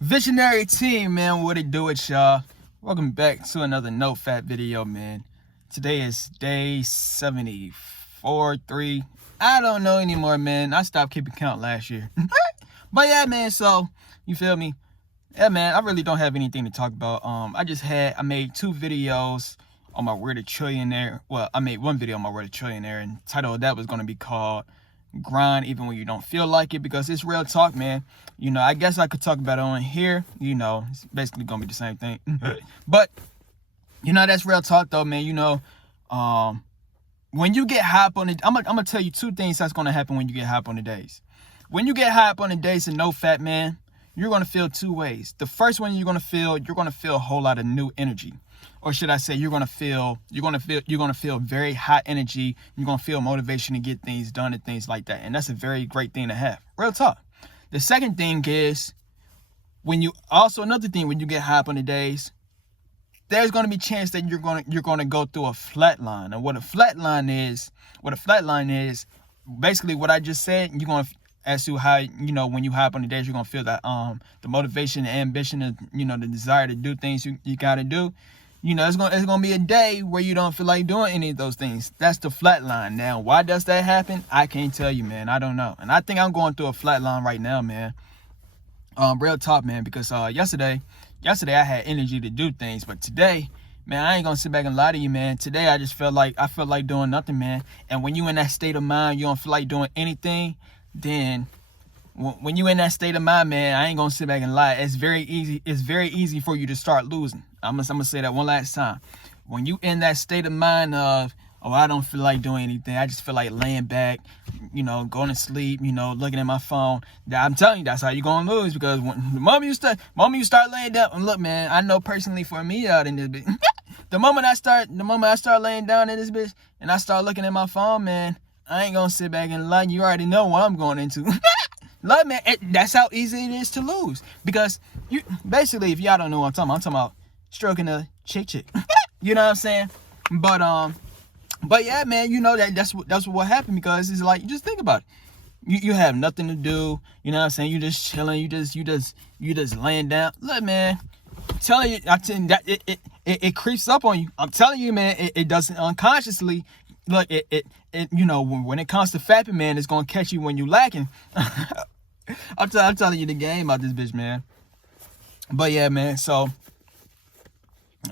Visionary team, man, what it do it, y'all? Welcome back to another Nofap video, man. Today is day 74, 3. I don't know anymore, man. I stopped keeping count last year. But yeah, man, so, you feel me? Yeah, man, I really don't have anything to talk about. I made 2 videos on my Word of Trillionaire. Well, I made 1 video on my Word of Trillionaire, and the title of that was going to be called Grind Even When You Don't Feel Like It, because it's real talk, man. You know, I guess I could talk about it on here. You know, it's basically gonna be the same thing. But you know, that's real talk though, man. You know, when you get high up on it, I'm gonna tell you 2 things that's gonna happen when you get high up on the days. When you get high up on the days and Nofap, man, you're gonna feel 2 ways. The first one you're gonna feel a whole lot of new energy. Or should I say, you're gonna feel very high energy. You're gonna feel motivation to get things done and things like that. And that's a very great thing to have. Real talk. The second thing is when you get high up on the days, there's gonna be a chance that you're gonna go through a flat line. And what a flat line is, basically what I just said, you're gonna, as to how, you know, when you hop on the days, you're gonna feel that the motivation, the ambition, and, you know, the desire to do things you gotta do. You know, it's gonna be a day where you don't feel like doing any of those things. That's the flat line. Now, why does that happen? I can't tell you, man. I don't know. And I think I'm going through a flat line right now, man. Real talk, man, because yesterday I had energy to do things, but today, man, I ain't gonna sit back and lie to you, man. Today I felt like doing nothing, man. And when you in that state of mind, you don't feel like doing anything, then when you in that state of mind, man, I ain't gonna sit back and lie. It's very easy for you to start losing. I'm gonna say that one last time. When you in that state of mind of, oh, I don't feel like doing anything, I just feel like laying back, you know, going to sleep, you know, looking at my phone, I'm telling you, that's how you're gonna lose. Because when the moment you start laying down, and look, man, I know personally for me out in this bitch, the moment I start laying down in this bitch and I start looking at my phone, man, I ain't gonna sit back and lie. You already know what I'm going into. Look, man, that's how easy it is to lose. Because you basically, if y'all don't know what I'm talking about stroking a chick. You know what I'm saying? But yeah, man, you know, that's what happened, because it's like, just think about it. You have nothing to do. You know what I'm saying? You just chilling. You just laying down. Look, man, I'm telling you, that it creeps up on you. I'm telling you, man, it doesn't unconsciously. Look, it you know, when it comes to fapping, man, it's gonna catch you when you lacking. I'm telling you the game about this bitch, man. But yeah, man. So,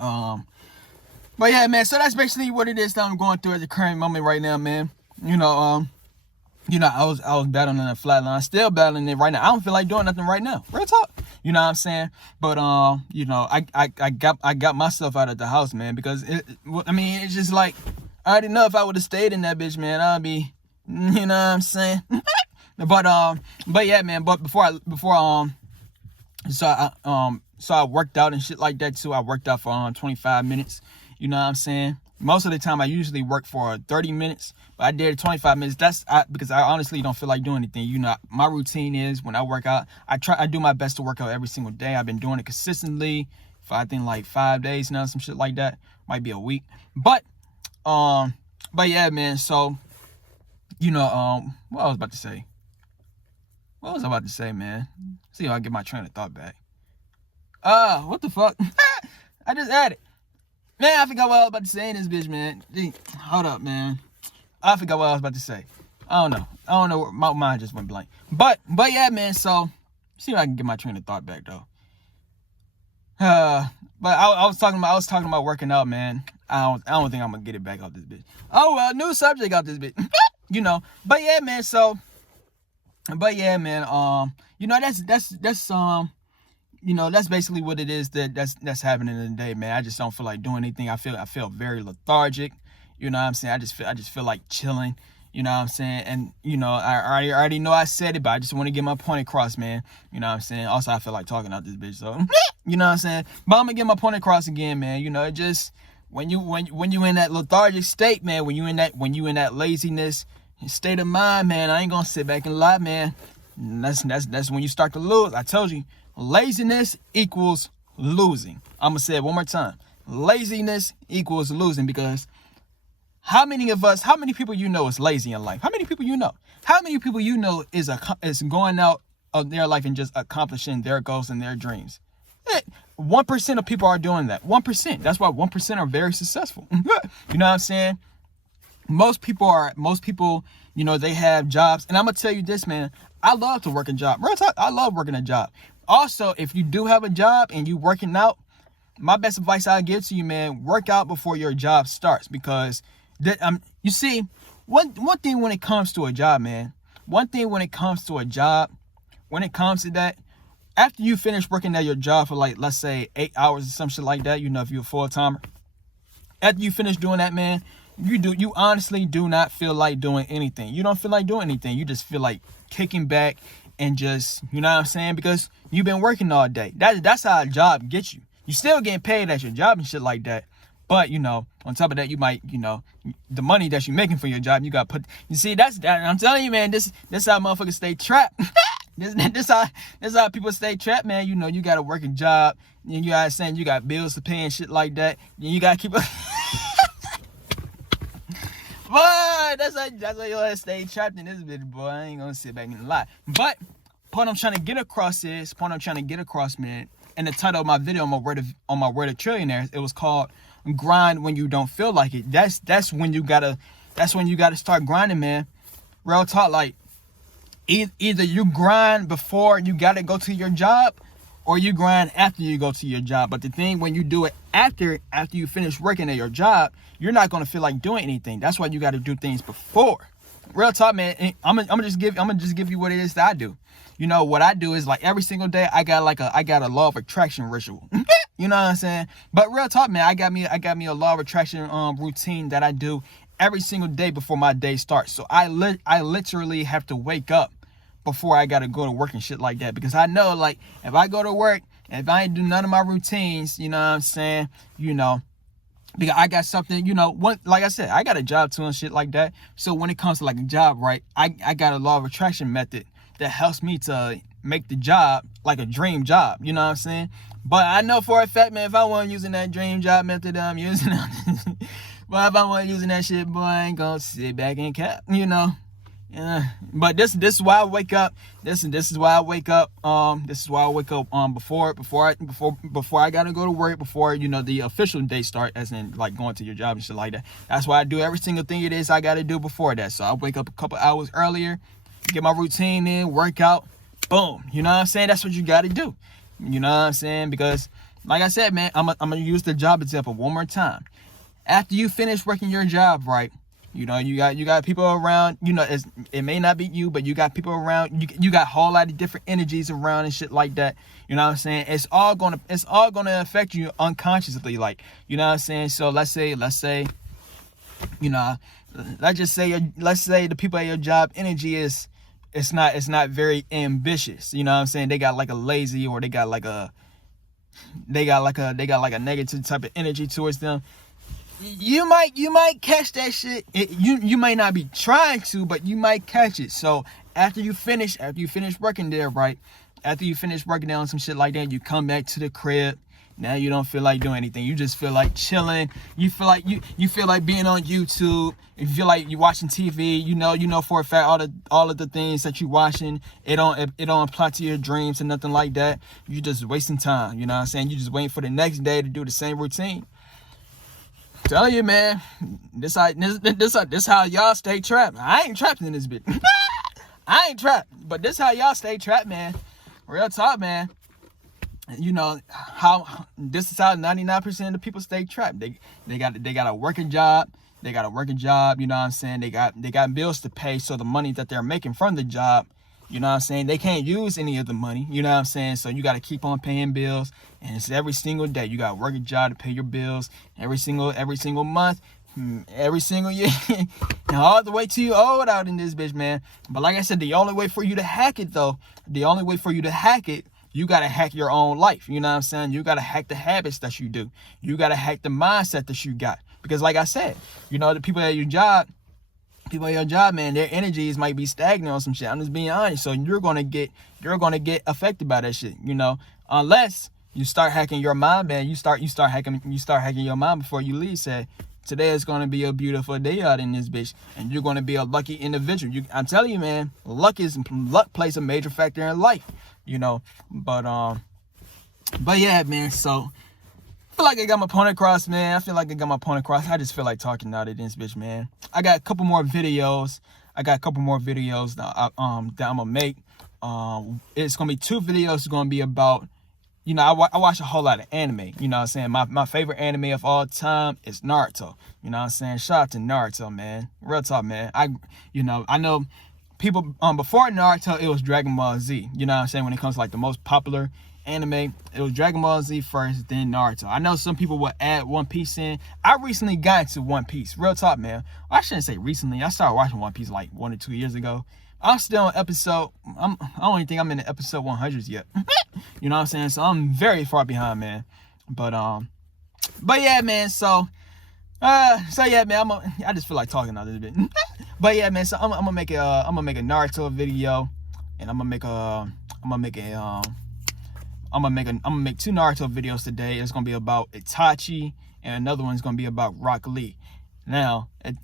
but yeah, man. So that's basically what it is that I'm going through at the current moment right now, man. You know, I was battling a flat line, still battling it right now. I don't feel like doing nothing right now. Real talk. You know what I'm saying? But you know, I got myself out of the house, man, because it's just like, I already know if I would have stayed in that bitch, man, I'd be, you know what I'm saying? But yeah, man. But so I worked out and shit like that too. I worked out for 25 minutes. You know what I'm saying? Most of the time, I usually work for 30 minutes, but I did 25 minutes. Because I honestly don't feel like doing anything. You know, my routine is when I work out, I do my best to work out every single day. I've been doing it consistently for, I think, like 5 days now, some shit like that. Might be a week, but yeah, man. So, you know, what I was about to say, man. See if I can get my train of thought back. What the fuck? I just had it. Man, I forgot what I was about to say in this bitch, man. Hold up, man. I forgot what I was about to say. I don't know. My mind just went blank. But yeah, man. So, see if I can get my train of thought back, though. But I was talking about working out, man. I don't think I'm gonna get it back off this bitch. Oh well, new subject off this bitch. You know. But yeah, man. So, you know, that's you know, that's basically what it is that's happening in the day, man. I just don't feel like doing anything. I feel very lethargic. You know what I'm saying? I just feel like chilling. You know what I'm saying? And, you know, I already know I said it, but I just want to get my point across, man. You know what I'm saying? Also, I feel like talking out this bitch, so you know what I'm saying? But I'm gonna get my point across again, man. You know, it just when you in that lethargic state, man, when you in that laziness state of mind, man, I ain't gonna sit back and lie, man. That's when you start to lose. I told you, laziness equals losing. I'm gonna say it one more time. Laziness equals losing, because how many people you know is lazy in life? How many people you know? How many people you know is going out of their life and just accomplishing their goals and their dreams. 1% of people are doing that. 1%. That's why 1% are very successful. You know what I'm saying? Most people, you know, they have jobs. And I'm going to tell you this, man. I love to work a job. Real talk, I love working a job. Also, if you do have a job and you working out, my best advice I give to you, man, work out before your job starts. Because, you see, one thing when it comes to a job, man, when it comes to that, after you finish working at your job for like, let's say 8 hours or some shit like that, you know, if you're a full-timer, after you finish doing that, man, you honestly do not feel like doing anything. You don't feel like doing anything. You just feel like kicking back and just, you know what I'm saying? Because you've been working all day. That's how a job gets you. You still getting paid at your job and shit like that. But, you know, on top of that, you might, you know, the money that you're making for your job, you got to put, you see, that's that. I'm telling you, man, this how motherfuckers stay trapped. This how people stay trapped, man. You know, you got to work a job, and you got saying you got bills to pay and shit like that. And you got to keep Boy, that's how you gotta stay trapped in this bitch, boy. I ain't gonna sit back and lie. But point I'm trying to get across, man, and the title of my video on my word of trillionaires, it was called "Grind When You Don't Feel Like It." That's when you gotta start grinding, man. Real talk, like either you grind before you gotta go to your job, or you grind after you go to your job. But the thing, when you do it after you finish working at your job, you're not gonna feel like doing anything. That's why you got to do things before. Real talk, man. I'm gonna just give you what it is that I do. You know what I do is, like, every single day I got a law of attraction ritual. You know what I'm saying? But real talk, man, I got me a law of attraction routine that I do every single day before my day starts. So I literally have to wake up before I gotta go to work and shit like that, because I know, like, if I go to work, if I ain't do none of my routines, you know what I'm saying, you know, because I got something, you know, like I said, I got a job too and shit like that. So when it comes to like a job, right, I got a law of attraction method that helps me to make the job like a dream job, you know what I'm saying? But I know for a fact, man, if I wasn't using that dream job method I'm using, but if I wasn't using that shit, boy, I ain't gonna sit back and cap, you know. Yeah, but this is why I wake up. This is why I wake up. Before I gotta go to work, before, you know, the official day start, as in like going to your job and shit like that. That's why I do every single thing it is I gotta do before that. So I wake up a couple hours earlier, get my routine in, work out, boom. You know what I'm saying? That's what you gotta do. You know what I'm saying? Because, like I said, man, I'm gonna use the job example one more time. After you finish working your job, right? You know, you got people around, you know, it may not be you, but you got people around, you got a whole lot of different energies around and shit like that. You know what I'm saying? It's all gonna affect you unconsciously, like, you know what I'm saying? So let's say, you know, let's say the people at your job energy it's not very ambitious. You know what I'm saying? They got like a lazy, or they got like a negative type of energy towards them. You might catch that shit. You might not be trying to, but you might catch it. So after you finish working there, right? After you finish working there on some shit like that, you come back to the crib. Now you don't feel like doing anything. You just feel like chilling. You feel like you feel like being on YouTube. You feel like you're watching TV. You know for a fact all of the things that you're watching, it don't apply to your dreams and nothing like that. You just wasting time. You know what I'm saying? You just waiting for the next day to do the same routine. Tell you, man, this how y'all stay trapped. I ain't trapped in this bitch. I ain't trapped, but this how y'all stay trapped, man. Real talk, man. You know this is how 99% of the people stay trapped. They got a working job. They got a working job. You know what I'm saying? They got bills to pay. So the money that they're making from the job, you know what I'm saying, they can't use any of the money. You know what I'm saying? So you got to keep on paying bills. And it's every single day. You got to work a job to pay your bills every single month, every single year, and all the way to you old out in this bitch, man. But like I said, the only way for you to hack it, you got to hack your own life. You know what I'm saying? You got to hack the habits that you do. You got to hack the mindset that you got. Because like I said, you know, the people at your job, man, their energies might be stagnant on some shit. I'm just being honest. So you're gonna get affected by that shit, you know, unless you start hacking your mind, man. You start hacking your mind before you leave. Say, Today is going to be a beautiful day out in this bitch, and you're going to be a lucky individual. I'm telling you, man, luck plays a major factor in life, you know. But yeah, man. So I feel like I got my point across, man. I just feel like talking out of this bitch, man. I got a couple more videos. that I'm gonna make. It's gonna be 2 videos. It's gonna be about, you know, I watch a whole lot of anime. You know what I'm saying? My favorite anime of all time is Naruto. You know what I'm saying? Shout out to Naruto, man. Real talk, man. I know people, before Naruto, it was Dragon Ball Z. You know what I'm saying? When it comes to like the most popular anime, it was Dragon Ball Z first, then Naruto. I know some people will add One Piece in. I recently got into One Piece. Real talk, man. I shouldn't say recently. I started watching One Piece like 1 or 2 years ago. I'm still on episode, I don't even think I'm in the episode 100s yet. You know what I'm saying? So I'm very far behind, man. But yeah, man. So yeah, man. I just feel like talking a little bit. But yeah, man. So I'm gonna make a Naruto video, and I'm gonna make 2 Naruto videos today. It's gonna be about Itachi, and another one's gonna be about Rock Lee. Now, the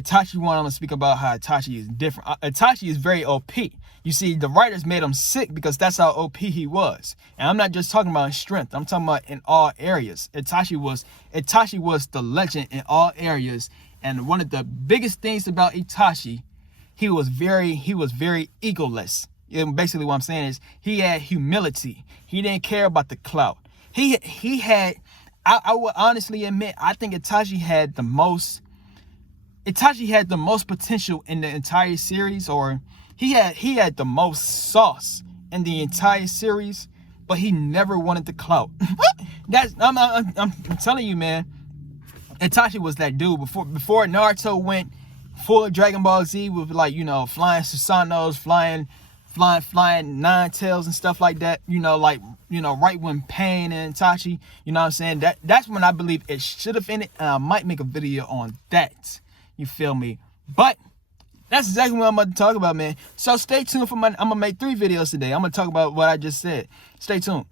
Itachi one, I'm gonna speak about how Itachi is different. Itachi is very OP. You see, the writers made him sick because that's how OP he was. And I'm not just talking about his strength. I'm talking about in all areas. Itachi was the legend in all areas. And one of the biggest things about Itachi, he was very egoless. And basically what I'm saying is he had humility. He didn't care about the clout. He had, I would honestly admit, I think Itachi had the most potential in the entire series, or he had the most sauce in the entire series, but he never wanted the clout. I'm telling you, man. Itachi was that dude before Naruto went full Dragon Ball Z with, like, you know, flying Susanos, flying Nine Tails and stuff like that. You know, like, you know, right when Pain and Itachi, you know what I'm saying? That's when I believe it should have ended, and I might make a video on that. You feel me? But that's exactly what I'm about to talk about, man. So stay tuned for I'm gonna make 3 videos today. I'm gonna talk about what I just said. Stay tuned.